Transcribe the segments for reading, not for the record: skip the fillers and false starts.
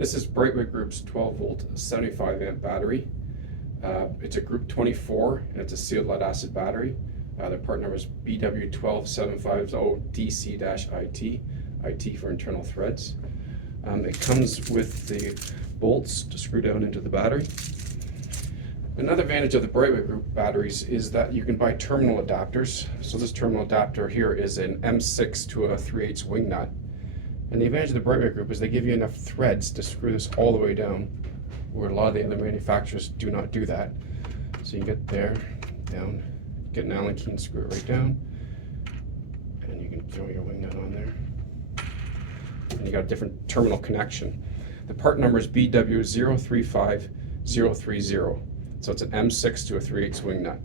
This is Brightway Group's 12 volt 75 amp battery. It's a group 24 and it's a sealed lead acid battery. The part number is BW12750 DC-IT, IT for internal threads. It comes with the bolts to screw down into the battery. Another advantage of the Brightway Group batteries is that you can buy terminal adapters. So this terminal adapter here is an M6 to a 3/8 wing nut. And the advantage of the Brightway Group is they give you enough threads to screw this all the way down, where a lot of the other manufacturers do not do that. So you get there, down, get an Allen key and screw it right down, and you can throw your wing nut on there. And you got a different terminal connection. The part number is BW12750. So it's an M6 to a 3/8 wing nut.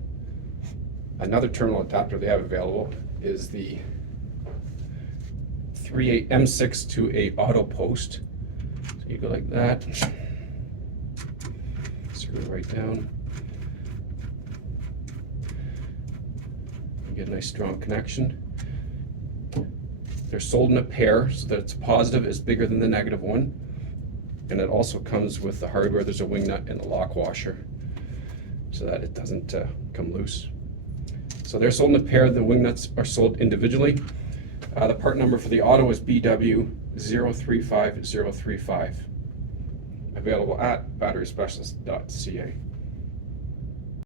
Another terminal adapter they have available is the M6 to a auto post. So you go like that, screw it right down. You get a nice strong connection. They're sold in a pair so that its positive is bigger than the negative one. And it also comes with the hardware. There's a wing nut and a lock washer so that it doesn't come loose. So they're sold in a pair. The wing nuts are sold individually. The part number for the auto is BW035035. Available at batteryspecialist.ca.